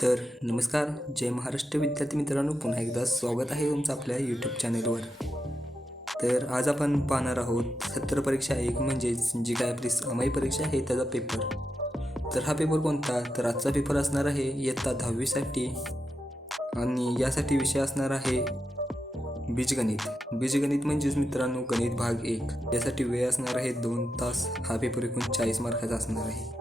तर नमस्कार, जय महाराष्ट्र विद्यार्थी मित्रांनो, पुन्हा एकदा स्वागत आहे तुमचं आपल्या यूट्यूब चॅनेलवर. तर आज आपण पाहणार आहोत सत्र परीक्षा 1 म्हणजेच जी काय आपली सामायिक परीक्षा आहे त्याचा पेपर. तर हा पेपर कोणता? तर आजचा पेपर असणार आहे इयत्ता 10वीसाठी आणि यासाठी विषय असणार आहे बीजगणित. बीजगणित म्हणजेच मित्रांनो गणित भाग 1. यासाठी वेळ असणार आहे 2 तास. हा पेपर एकूण 40 मार्काचा असणार आहे.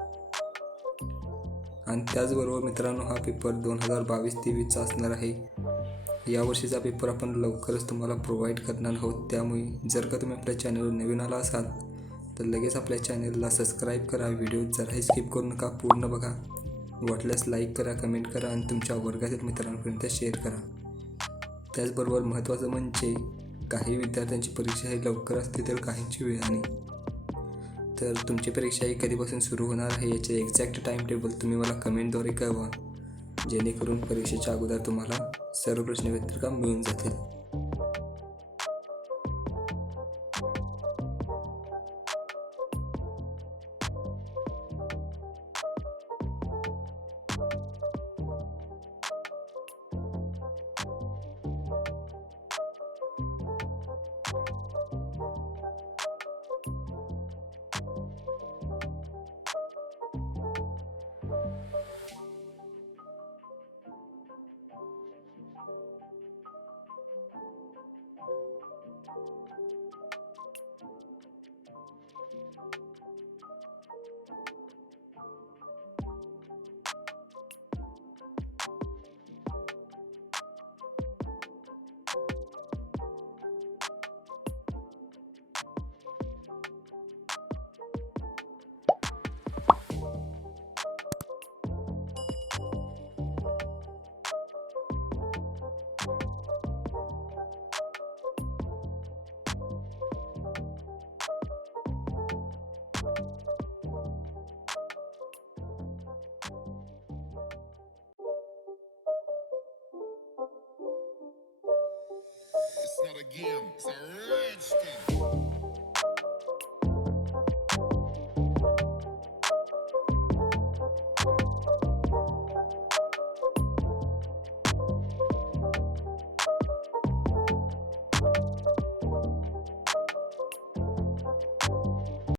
आणि त्याचबरोबर मित्रांनो हा पेपर 2022-23चा असणार आहे. यावर्षीचा पेपर आपण लवकरच तुम्हाला प्रोव्हाइड करणार आहोत. त्यामुळे जर का तुम्ही आपल्या चॅनलवर नवीन आला असाल तर लगेच आपल्या चॅनलला सबस्क्राईब करा. व्हिडिओ जराही स्किप करू नका, पूर्ण बघा. वाटल्यास लाईक करा, कमेंट करा आणि तुमच्या वर्गातील मित्रांपर्यंत शेअर करा. त्याचबरोबर महत्त्वाचं म्हणजे काही विद्यार्थ्यांची परीक्षा ही लवकर असते तर काहींची वेळाने. तर तुमची परीक्षा ही कधीपासून सुरू होणार आहे याचे एक्झॅक्ट टाईम टेबल तुम्ही मला कमेंटद्वारे कळवा, जेणेकरून परीक्षेच्या अगोदर तुम्हाला सर्व प्रश्नपत्रिका मिळून जातील. It's not a game, it's a rich thing.